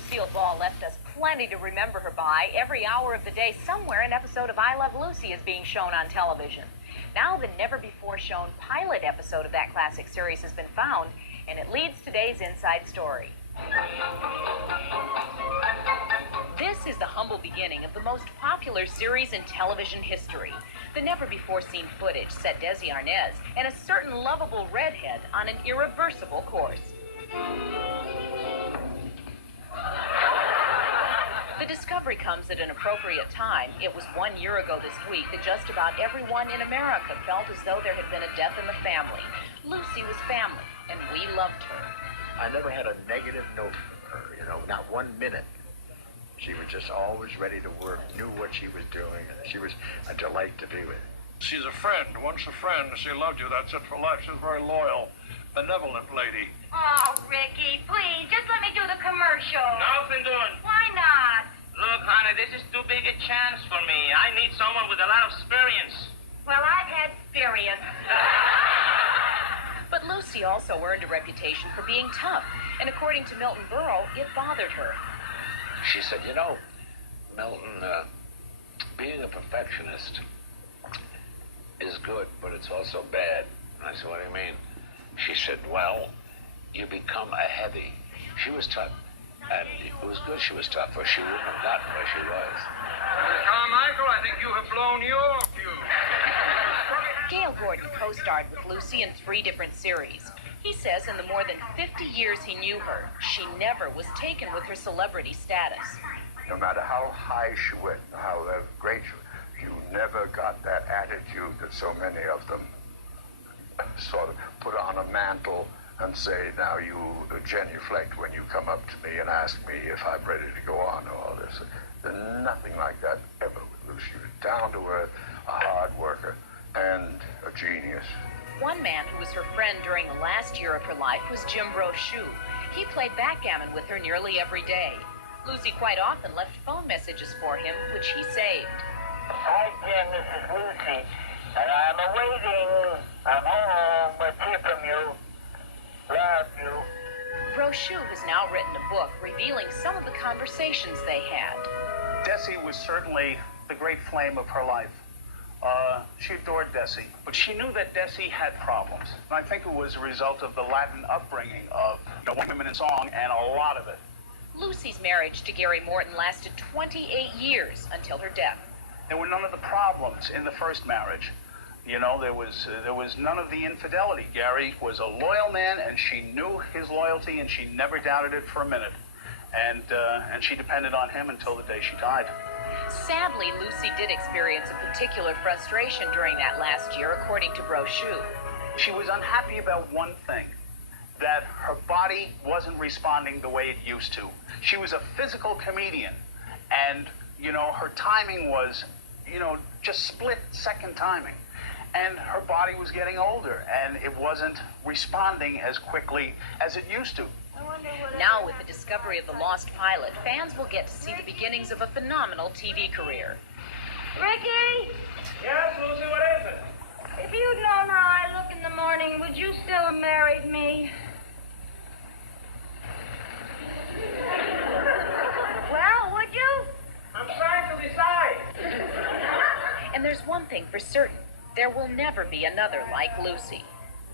Lucille Ball left us plenty to remember her by. Every hour of the day, somewhere, an episode of I Love Lucy is being shown on television. Now, the never-before-shown pilot episode of that classic series has been found, and it leads today's Inside Story. This is the humble beginning of the most popular series in television history. The never-before-seen footage set Desi Arnaz and a certain lovable redhead on an irreversible course. The discovery comes at an appropriate time. It was 1 year ago this week that just about everyone in America felt as though there had been a death in the family. Lucy was family, and we loved her. I never had a negative note from her, not 1 minute. She was just always ready to work, knew what she was doing, and she was a delight to be with. She's a friend. Once a friend, she loved you. That's it for life. She's very loyal, benevolent lady. Oh, Ricky, please, just let me do the commercial. Nothing doing. Why not? Look, honey, this is too big a chance for me. I need someone with a lot of experience. Well, I've had experience. But Lucy also earned a reputation for being tough, and according to Milton Berle, it bothered her. She said, Milton, being a perfectionist is good, but it's also bad. And I said, what do you mean? She said, well, you become a heavy. She was tough, and it was good she was tough, or she wouldn't have gotten where she was. Carmichael, I think you have blown your fuse. Gail Gordon co-starred with Lucy in 3 different series. He says in the more than 50 years he knew her, she never was taken with her celebrity status. No matter how high she went, how great you never got that attitude that so many of them sort of put on a mantle and say, now you genuflect when you come up to me and ask me if I'm ready to go on or all this. There's nothing like that ever with Lucy. She was down to earth, a hard worker, and a genius. One man who was her friend during the last year of her life was Jim Brochu. He played backgammon with her nearly every day. Lucy quite often left phone messages for him, which he saved. Hi, Jim, this is Lucy, and I'm awaiting. I'm home. Let's hear from you. Love you. Brochu has now written a book revealing some of the conversations they had. Desi was certainly the great flame of her life. She adored Desi, but she knew that Desi had problems. And I think it was a result of the Latin upbringing of women in song and a lot of it. Lucy's marriage to Gary Morton lasted 28 years until her death. There were none of the problems in the first marriage. There was none of the infidelity. Gary was a loyal man, and she knew his loyalty, and she never doubted it for a minute. And she depended on him until the day she died. Sadly, Lucy did experience a particular frustration during that last year, according to Brochu. She was unhappy about one thing, that her body wasn't responding the way it used to. She was a physical comedian, and, her timing was, just split-second timing. And her body was getting older, and it wasn't responding as quickly as it used to. Now, with the discovery of the lost pilot, fans will get to see the beginnings of a phenomenal TV career. Ricky, Yes, Lucy, what is it? if you'd known how I look in the morning, would you still have married me? Well, would you? I'm trying to decide. And there's one thing for certain. There will never be another like Lucy.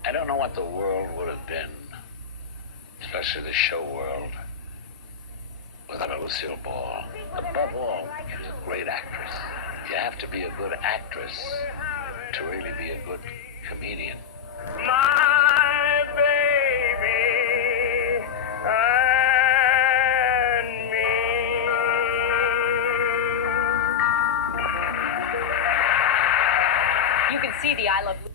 I don't know what the world would have been, especially the show world, without a Lucille Ball. Above all, she was a great actress. You have to be a good actress to really be a good comedian. My baby and me. You can see the I Love Lucy